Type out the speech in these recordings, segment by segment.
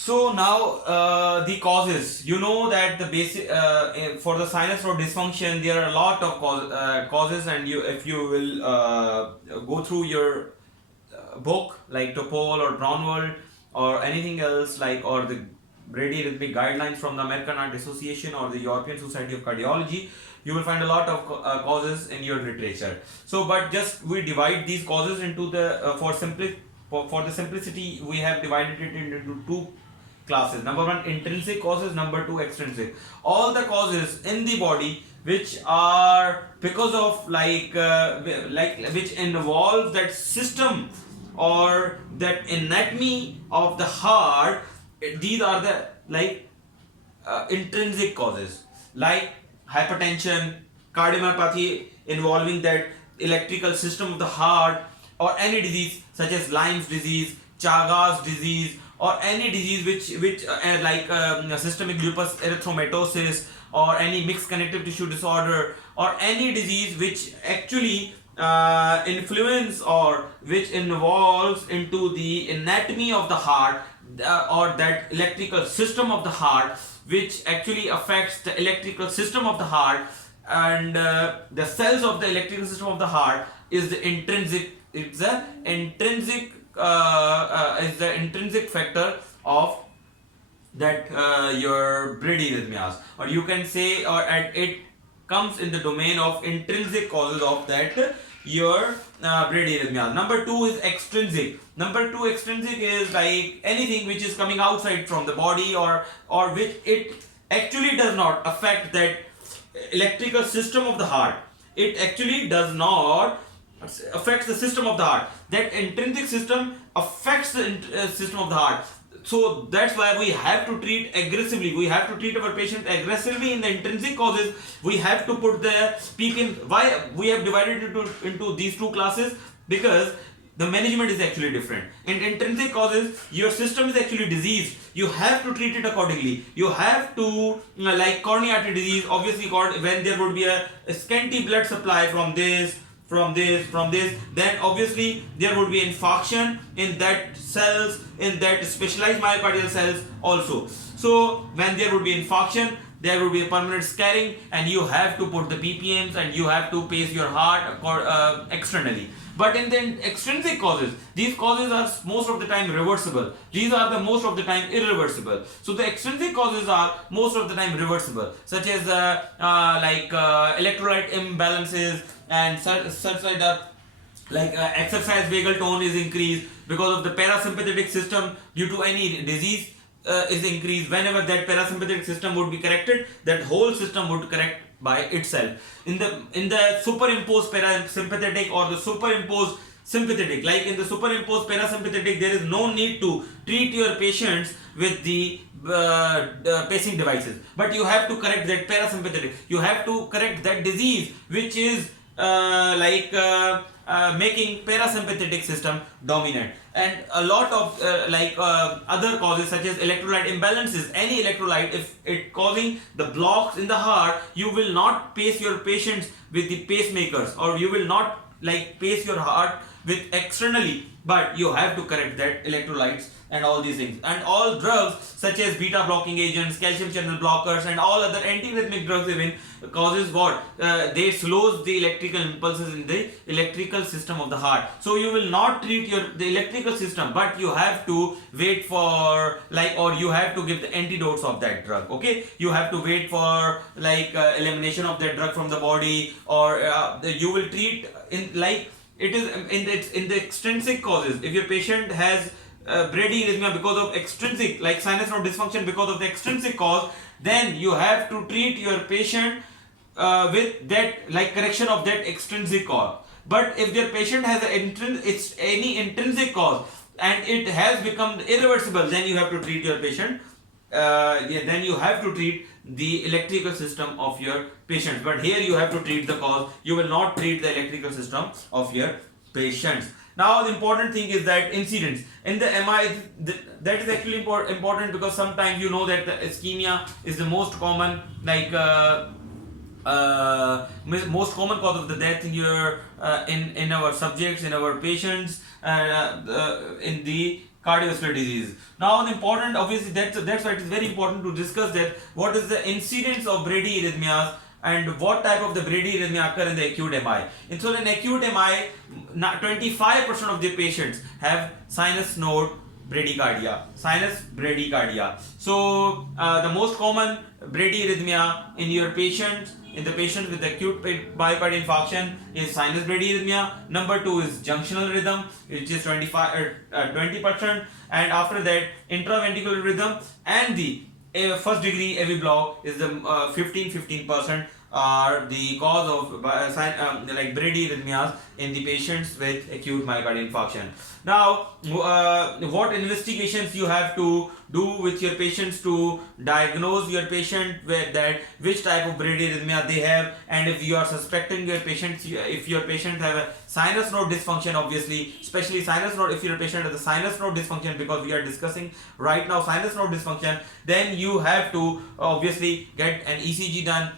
So now the causes. You know that the basic for the sinus or dysfunction there are a lot of causes, and if you will go through your book like Topol or Brownwald or anything else like, or the Bradyarrhythmic guidelines from the American Heart Association or the European Society of Cardiology, you will find a lot of causes in your literature. So but just we divide these causes into the for the simplicity we have divided it into two classes. Number one, intrinsic causes. Number two, extrinsic. All the causes in the body which are because of like which involve that system or that anatomy of the heart, these are the like intrinsic causes, like hypertension, cardiomyopathy involving that electrical system of the heart, or any disease such as Lyme's disease, Chagas disease, or any disease which systemic lupus erythematosus, or any mixed connective tissue disorder, or any disease which actually influence or which involves into the anatomy of the heart, or that electrical system of the heart, which actually affects the electrical system of the heart, and the cells of the electrical system of the heart is the intrinsic. It's the intrinsic is the intrinsic factor of that your bradyarrhythmias, or you can say, or it comes in the domain of intrinsic causes of that your bradyarrhythmia. Number two is extrinsic. Number two, extrinsic is like anything which is coming outside from the body, or which it actually does not affect that electrical system of the heart. It actually does not affects the system of the heart. That intrinsic system affects the system of the heart. So that's why we have to treat aggressively. We have to treat our patient aggressively in the intrinsic causes. We have to put the PPM. Why we have divided it into these two classes? Because the management is actually different. In intrinsic causes, your system is actually diseased. You have to treat it accordingly. You have to, like coronary artery disease, obviously when there would be a scanty blood supply from this, then obviously there would be infarction in that cells, in that specialized myocardial cells also. So when there would be infarction, there would be a permanent scarring, and you have to put the ppms, and you have to pace your heart externally. But in the extrinsic causes, these causes are most of the time reversible. These are the most of the time irreversible. So the extrinsic causes are most of the time reversible, such as electrolyte imbalances, and such like exercise vagal tone is increased because of the parasympathetic system due to any disease is increased. Whenever that parasympathetic system would be corrected, that whole system would correct by itself. In the superimposed parasympathetic or the superimposed sympathetic, like in the superimposed parasympathetic, there is no need to treat your patients with the pacing devices, but you have to correct that parasympathetic. You have to correct that disease which is making parasympathetic system dominant. And a lot of other causes such as electrolyte imbalances. Any electrolyte, if it causing the blocks in the heart, you will not pace your patients with the pacemakers, or you will not like pace your heart with externally, but you have to correct that electrolytes and all these things. And all drugs such as beta blocking agents, calcium channel blockers, and all other antiarrhythmic drugs even causes what? They slows the electrical impulses in the electrical system of the heart. So you will not treat the electrical system, but you have to wait for or you have to give the antidotes of that drug. Okay, you have to wait for elimination of that drug from the body, or you will treat it is in the extrinsic causes. If your patient has bradyarrhythmia because of extrinsic, like sinus node dysfunction because of the extrinsic cause, then you have to treat your patient with that correction of that extrinsic cause. But if your patient has any intrinsic cause and it has become irreversible, then you have to treat your patient. Then you have to treat the electrical system of your patients. But here you have to treat the cause. You will not treat the electrical system of your patients. Now the important thing is that incidence in the MI, that is actually important because sometimes you know that the ischemia is the most common most common cause of the death in your in our subjects, in our patients, in the cardiovascular disease. Now the important, obviously that's why it is very important to discuss that what is the incidence of bradyarrhythmias and what type of the bradyarrhythmia occur in the acute MI. And so in acute MI, 25% of the patients have sinus node bradycardia. Sinus bradycardia. So the most common bradyarrhythmia in your patients, in the patients with acute myocardial infarction, is sinus bradyarrhythmia. Number 2 is junctional rhythm, which is 20%, and after that intraventricular rhythm, and the first degree AV block is the 15% are the cause of like bradyarrhythmias in the patients with acute myocardial infarction. Now, what investigations you have to do with your patients to diagnose your patient with that which type of bradyarrhythmia they have, and if you are suspecting your patients, if your patient have a sinus node dysfunction, obviously, especially sinus node, if your patient has a sinus node dysfunction, because we are discussing right now sinus node dysfunction, then you have to obviously get an ECG done,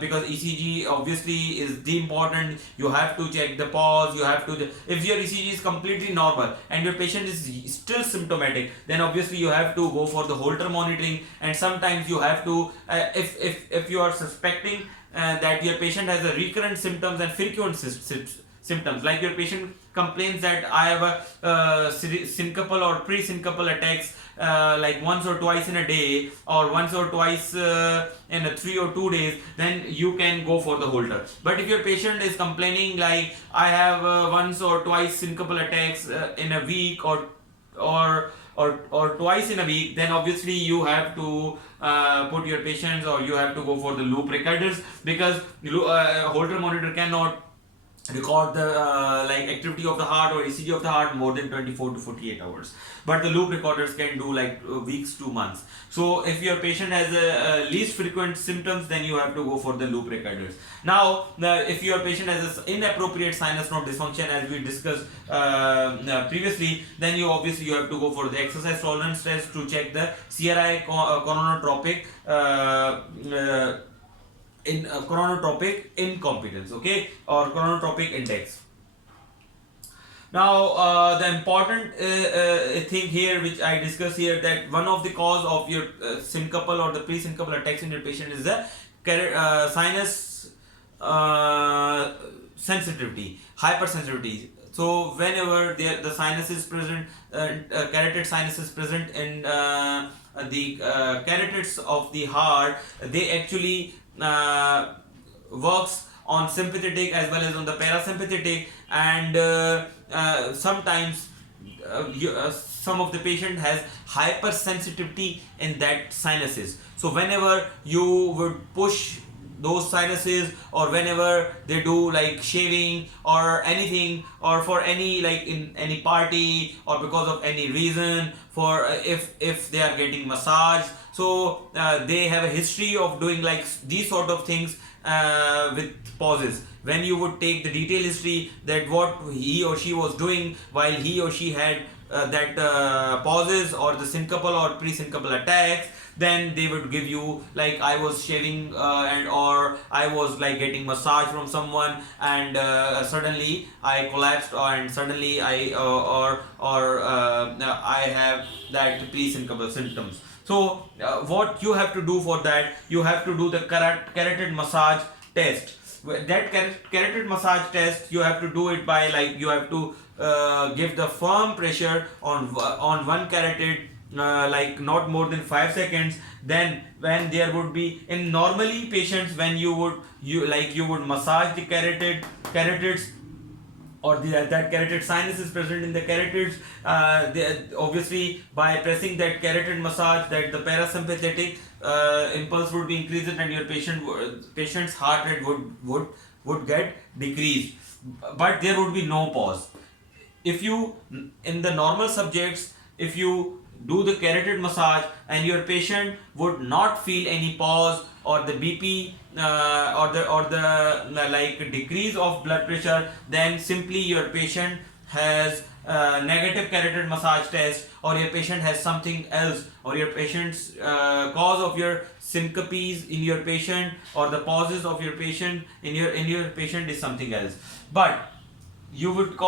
because ECG obviously is the important. You have to check the pulse, you have to, if your ECG is completely normal and your patient is still symptomatic, then obviously you have to go for the Holter monitoring. And sometimes you have to, if you are suspecting that your patient has a recurrent symptoms and frequent symptoms, like your patient complains that I have a syncopal or pre-syncopal attacks like once or twice in a day, or once or twice in a 3 or 2 days, then you can go for the Holter. But if your patient is complaining like I have once or twice syncopal attacks in a week, or twice in a week, then obviously you have to put your patients, or you have to go for the loop recorders, because Holter monitor cannot record the like activity of the heart or ECG of the heart more than 24 to 48 hours, but the loop recorders can do like weeks to months. So if your patient has a least frequent symptoms, then you have to go for the loop recorders. Now if your patient has an inappropriate sinus node dysfunction, as we discussed previously, then you obviously you have to go for the exercise tolerance test to check the CRI chronotropic in chronotropic incompetence, okay, or chronotropic index. Now the important thing here which I discuss here, that one of the cause of your syncopal or the pre-syncopal attacks in your patient is the sinus sensitivity, hypersensitivity. So whenever the sinus is present, carotid sinus is present in the carotids of the heart, they actually works on sympathetic as well as on the parasympathetic, and sometimes some of the patient has hypersensitivity in that sinuses. So whenever you would push those sinuses, or whenever they do like shaving or anything, or for any like in any party, or because of any reason, for if they are getting massage, so they have a history of doing like these sort of things with pauses. When you would take the detailed history that what he or she was doing while he or she had that pauses or the syncopal or pre-syncopal attacks, then they would give you like I was shaving and or I was like getting massage from someone, and suddenly I collapsed, and suddenly I I have that pre-syncopal symptoms. So what you have to do for that, you have to do the carotid massage test. That carotid massage test, you have to do it by like you have to give the firm pressure on one carotid like not more than 5 seconds. Then when there would be in normally patients, when you would massage the carotids, or that carotid sinus is present in the carotids, obviously by pressing that carotid massage, that the parasympathetic impulse would be increased, and your patient's heart rate would get decreased, but there would be no pause. If you, in the normal subjects, if you do the carotid massage and your patient would not feel any pause or the BP or the like decrease of blood pressure, then simply your patient has negative carotid massage test, or your patient has something else, or your patient's cause of your syncopes in your patient, or the pauses of your patient in your patient is something else. But you would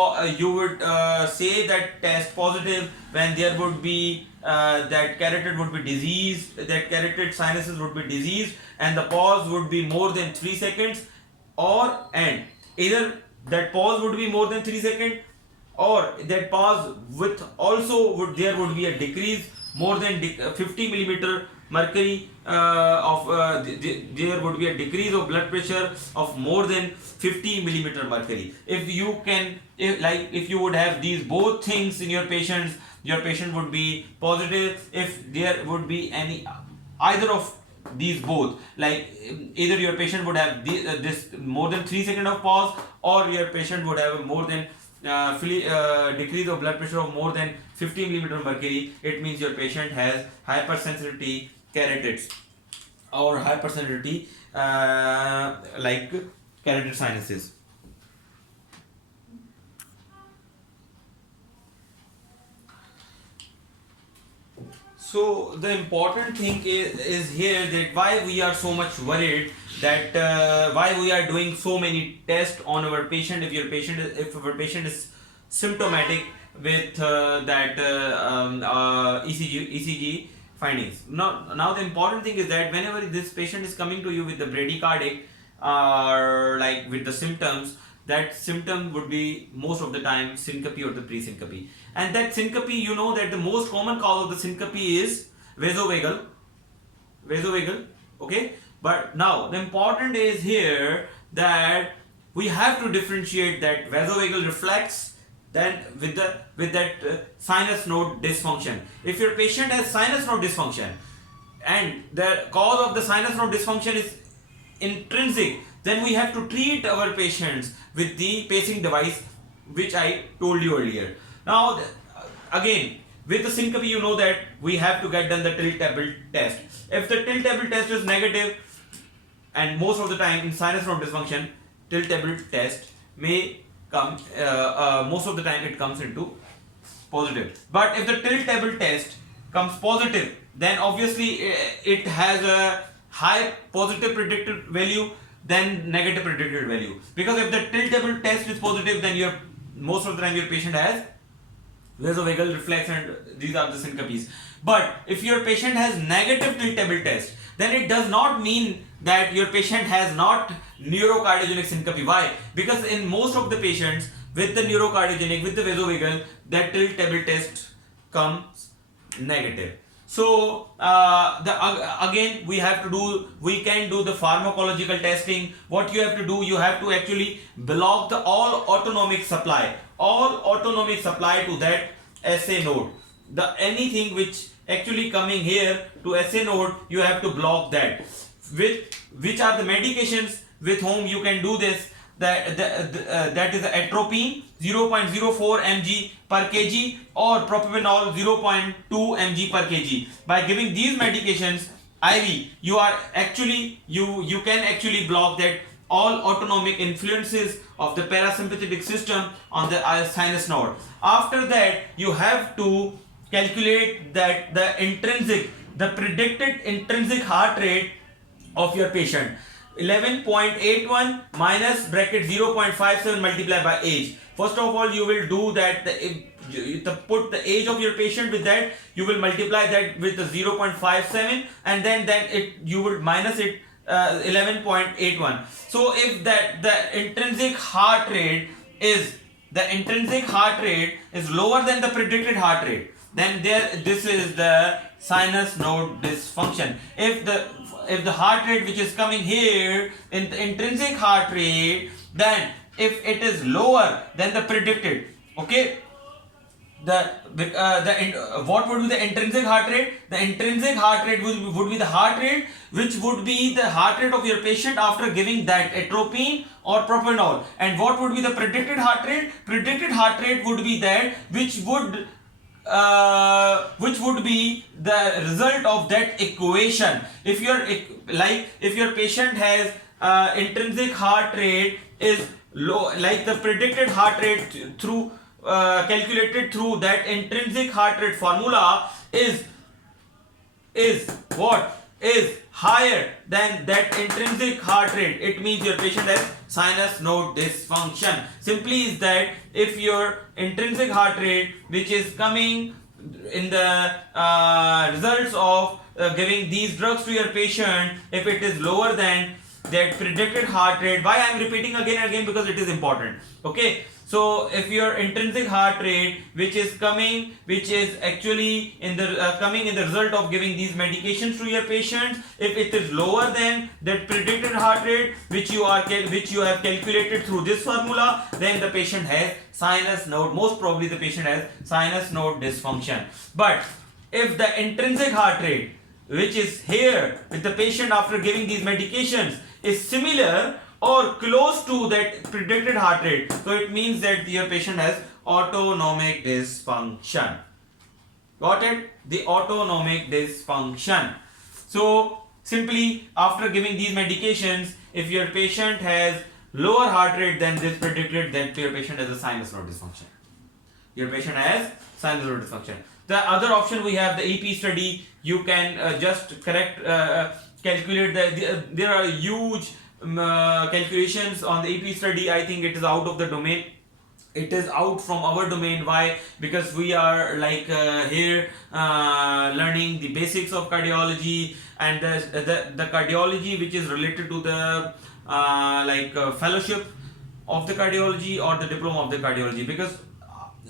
say that test positive when there would be that carotid would be diseased, that carotid sinuses would be diseased, and the pause would be more than 3 seconds, or and either that pause would be more than 3 seconds, or that pause with also there would be a decrease more than 50 millimeter mercury there would be a decrease of blood pressure of more than 50 millimeter mercury. If you would have these both things in your patients, your patient would be positive. If there would be any either of these both, like either your patient would have this more than 3 seconds of pause, or your patient would have a more than decrease of blood pressure of more than 50 millimeter mercury, it means your patient has hypersensitivity carotids or hypersensitivity like carotid sinuses. So the important thing is here that why we are so much worried, that why we are doing so many tests on our patient if our patient is symptomatic with ECG findings. Now the important thing is that whenever this patient is coming to you with the bradycardic or like with the symptoms, that symptom would be most of the time syncope or the pre-syncope. And that syncope, you know that the most common cause of the syncope is vasovagal, okay? But now the important is here that we have to differentiate that vasovagal reflex then with that sinus node dysfunction. If your patient has sinus node dysfunction and the cause of the sinus node dysfunction is intrinsic, then we have to treat our patients with the pacing device which I told you earlier. Now again, with the syncope, you know that we have to get done the tilt table test. If the tilt table test is negative, and most of the time in sinus node dysfunction, tilt table test may come, most of the time it comes into positive. But if the tilt table test comes positive, then obviously it has a high positive predicted value than negative predicted value. Because if the tilt table test is positive, then most of the time your patient has vasovagal reflex and these are the syncopes. But if your patient has negative tilt table test, then it does not mean that your patient has not neurocardiogenic syncope. Why? Because in most of the patients with the neurocardiogenic, with the vasovagal, that tilt table test comes negative. So again we can do the pharmacological testing. What you have to do, you have to actually block the all autonomic supply to that SA node. Anything which actually coming here to SA node, you have to block that. Which are the medications with whom you can do this? That is atropine 0.04 mg per kg or propranolol 0.2 mg per kg. By giving these medications IV, you can actually block that all autonomic influences of the parasympathetic system on the sinus node. After that, you have to calculate that the predicted intrinsic heart rate of your patient. 11.81 minus bracket 0.57 multiplied by age. First of all, you will do that, put the age of your patient with that, you will multiply that with the 0.57 and then you will minus it 11.81. So if the intrinsic heart rate is lower than the predicted heart rate, then this is the sinus node dysfunction. If the heart rate which is coming here in the intrinsic heart rate, then if it is lower than the predicted, okay, what would be the intrinsic heart rate? The intrinsic heart rate would be the heart rate which would be the heart rate of your patient after giving that atropine or propranolol. And what would be the predicted heart rate? Predicted heart rate would be that which would be the result of that equation. If your patient has intrinsic heart rate is low, like the predicted heart rate through calculated through that intrinsic heart rate formula is what is higher than that intrinsic heart rate, it means your patient has sinus node dysfunction. Simply is that if your intrinsic heart rate, which is coming in the results of giving these drugs to your patient, if it is lower than that predicted heart rate, why I am repeating again and again, because it is important. Okay, so if your intrinsic heart rate, which is actually in the coming in the result of giving these medications to your patients, if it is lower than that predicted heart rate which you have calculated through this formula, then the patient has sinus node, most probably the patient has sinus node dysfunction. But if the intrinsic heart rate which is here with the patient after giving these medications is similar or close to that predicted heart rate, so it means that your patient has autonomic dysfunction. Got it? The autonomic dysfunction. So simply after giving these medications, if your patient has lower heart rate than this predicted, then your patient has a sinus node dysfunction. Your patient has sinus node dysfunction. The other option we have the EP study. You can just calculate there are huge calculations on the EP study. I think it is out of the domain. It is out from our domain. Why? Because we are like here learning the basics of cardiology, and the cardiology which is related to the fellowship of the cardiology or the diploma of the cardiology, because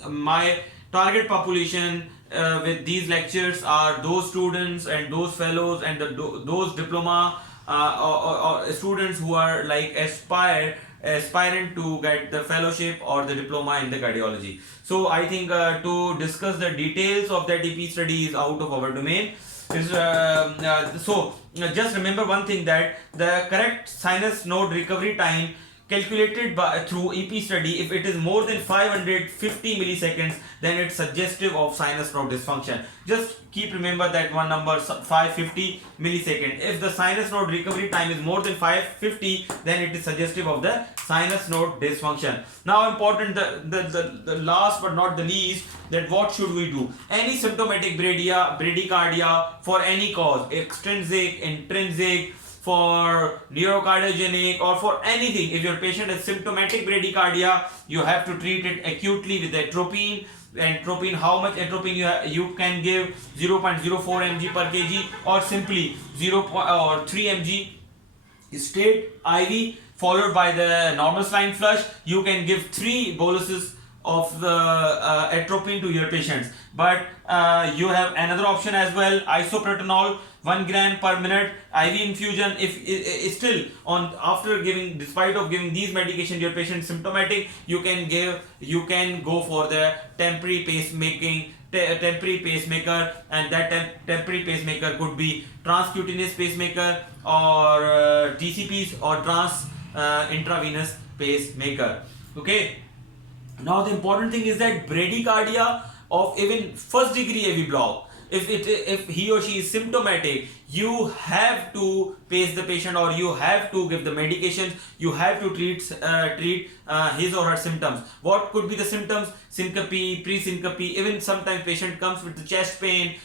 my target population with these lectures are those students and those fellows and those diploma or students who are like aspirant to get the fellowship or the diploma in the cardiology. So I think to discuss the details of that EP study is out of our domain. So just remember one thing, that the correct sinus node recovery time calculated through EP study, if it is more than 550 milliseconds, then it's suggestive of sinus node dysfunction. Just keep remember that one number, 550 millisecond. If the sinus node recovery time is more than 550, then it is suggestive of the sinus node dysfunction. Now important, the last but not the least, that what should we do? Any symptomatic bradycardia for any cause, extrinsic, intrinsic, for neurocardiogenic or for anything, if your patient has symptomatic bradycardia, you have to treat it acutely with atropine. Atropine, how much atropine you can give? 0.04 mg per kg, or simply 3 mg straight IV followed by the normal saline flush. You can give 3 boluses of the atropine to your patients. But you have another option as well, isoprotanol, 1 gram per minute IV infusion. If still on after giving, despite of giving these medications, your patient symptomatic, you can go for the temporary pacemaker, and that temporary pacemaker could be transcutaneous pacemaker or TCPs or trans intravenous pacemaker. Okay. Now the important thing is that bradycardia of even first degree AV block, if he or she is symptomatic, you have to pace the patient, or you have to give the medications, you have to treat his or her symptoms. What could be the symptoms? Syncope, pre-syncope, even sometimes patient comes with the chest pain,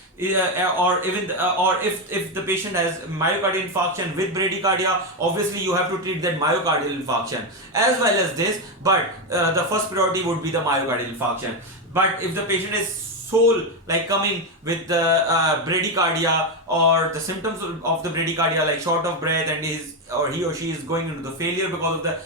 or if the patient has myocardial infarction with bradycardia, obviously you have to treat that myocardial infarction as well as this, but the first priority would be the myocardial infarction. But if the patient is sole like coming with the bradycardia or the symptoms of the bradycardia like short of breath, and he or she is going into the failure because of the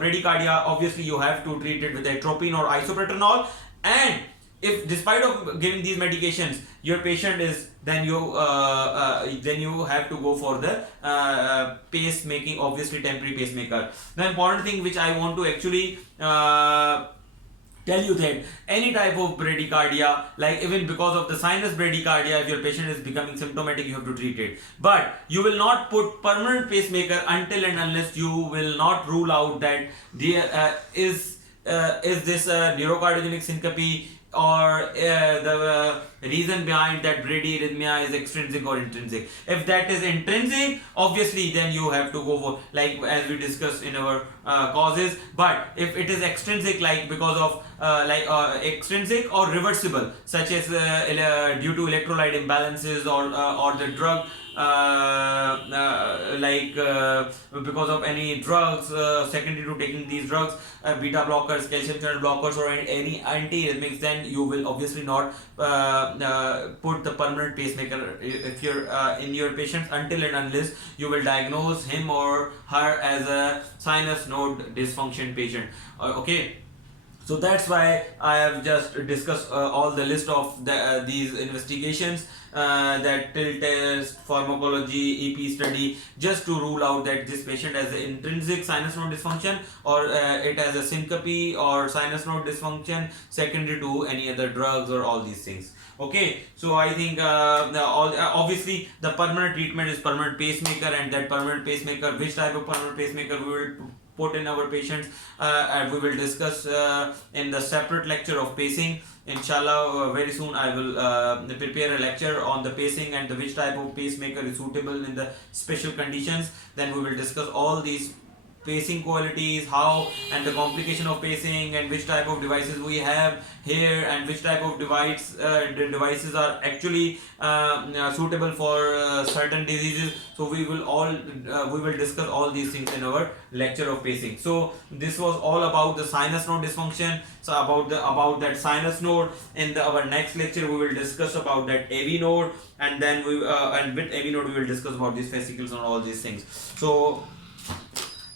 bradycardia, obviously you have to treat it with atropine or isoprotanol. And if despite of giving these medications your patient is, then you have to go for the pacemaking, obviously temporary pacemaker. The important thing which I want to actually tell you, that any type of bradycardia, like even because of the sinus bradycardia, if your patient is becoming symptomatic, you have to treat it. But you will not put permanent pacemaker until and unless you will not rule out that there is this neurocardiogenic syncope or the reason behind that bradyarrhythmia is extrinsic or intrinsic. If that is intrinsic, obviously then you have to go for, like as we discussed in our causes. But if it is extrinsic, like because of extrinsic or reversible, such as due to electrolyte imbalances, or the drug because of any drugs secondary to taking these drugs, beta blockers, calcium channel blockers, or any antiarrhythmics, then you will obviously not put the permanent pacemaker if you're in your patients, until and unless you will diagnose him or her as a sinus node dysfunction patient. Okay. So that's why I have just discussed all the list of these investigations, that tilt test, pharmacology, EP study, just to rule out that this patient has an intrinsic sinus node dysfunction, or it has a syncope or sinus node dysfunction secondary to any other drugs or all these things. Okay, so I think obviously the permanent treatment is permanent pacemaker, and that permanent pacemaker, which type of permanent pacemaker we will put in our patients, and we will discuss in the separate lecture of pacing. Inshallah, very soon I will prepare a lecture on the pacing and which type of pacemaker is suitable in the special conditions. Then we will discuss all these pacing qualities, how and the complication of pacing, and which type of devices we have here, and which type of devices are actually suitable for certain diseases. So we will discuss all these things in our lecture of pacing. So this was all about the sinus node dysfunction, so about that sinus node. In our next lecture we will discuss about that AV node, and then and with AV node we will discuss about these fascicles and all these things. So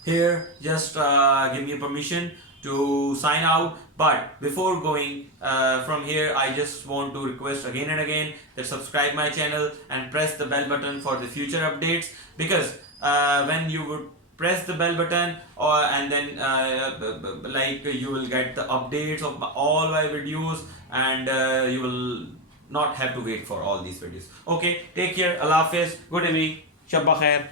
here, just give me permission to sign out. But before going from here, I just want to request again and again that subscribe my channel and press the bell button for the future updates, because when you would press the bell button, and then you will get the updates of all my videos, and you will not have to wait for all these videos. Okay, take care. Allah Hafiz. Good evening. Shabba khair.